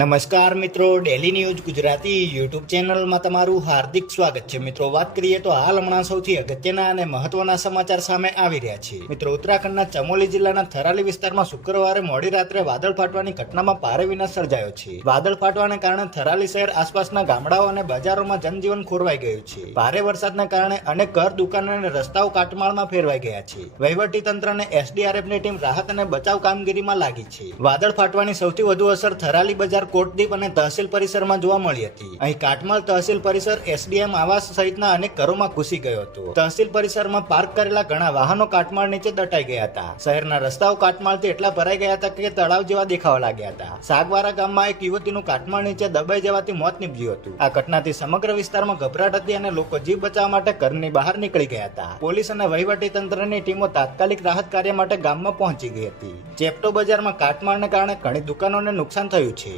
નમસ્કાર મિત્રો, daily news Gujarati YouTube ચેનલમાં તમારું હાર્દિક સ્વાગત છે. મિત્રો, વાત કરીએ તો હાલ હમણાં સૌથી અગત્યના અને મહત્વના સમાચાર સામે આવી રહ્યા છે. મિત્રો, ઉત્તરાખંડના ચમોલી જિલ્લાના થરાલી વિસ્તારમાં શુક્રવારે મોડી રાત્રે વાદળ ફાટવાની ઘટનામાં ભારે વિનાશ સર્જાયો છે. વાદળ ફાટવાને કારણે થરાલી શહેર આસપાસના ગામડાઓ અને બજારોમાં જનજીવન ખોરવાઈ ગયું છે. ભારે વરસાદના કારણે અનેક ઘર, દુકાનો અને રસ્તાઓ કાટમાળમાં ફેરવાઈ ગયા છે. વહીવટી તંત્ર અને એસડીઆરએફની ટીમ રાહત અને બચાવ કામગીરીમાં લાગી છે. વાદળ ફાટવાની સૌથી વધુ અસર થરાલી બજાર, કોટદીપ અને તહસીલ પરિસરમાં જોવા મળી હતી. અહીં કાટમાળ તહસીલ પરિસર, એસડીએમ આવાસ સહિતના અનેક ઘરોમાં ઘૂસી ગયો હતો. તહસીલ પરિસરમાં પાર્ક કરેલા ઘણા વાહનો કાટમાળ નીચે દટાઈ ગયા હતા. શહેરના રસ્તાઓ કાટમાળથી એટલા ભરાઈ ગયા હતા કે તળાવ જેવા દેખાવા લાગ્યા હતા. સાગવારા ગામમાં એક યુવતીનું કાટમાળ નીચે દબાઈ જવાથી મોત નીપજ્યું હતું. આ ઘટનાથી સમગ્ર વિસ્તારમાં ગભરાટ હતી અને લોકો જીવ બચાવવા માટે ઘરની બહાર નીકળી ગયા હતા. પોલીસ અને વહીવટી તંત્રની ટીમો તાત્કાલિક રાહત કાર્ય માટે ગામમાં પહોંચી ગઈ હતી. ચેપ્ટો બજારમાં કાટમાળને કારણે ઘણી દુકાનોને નુકસાન થયું છે.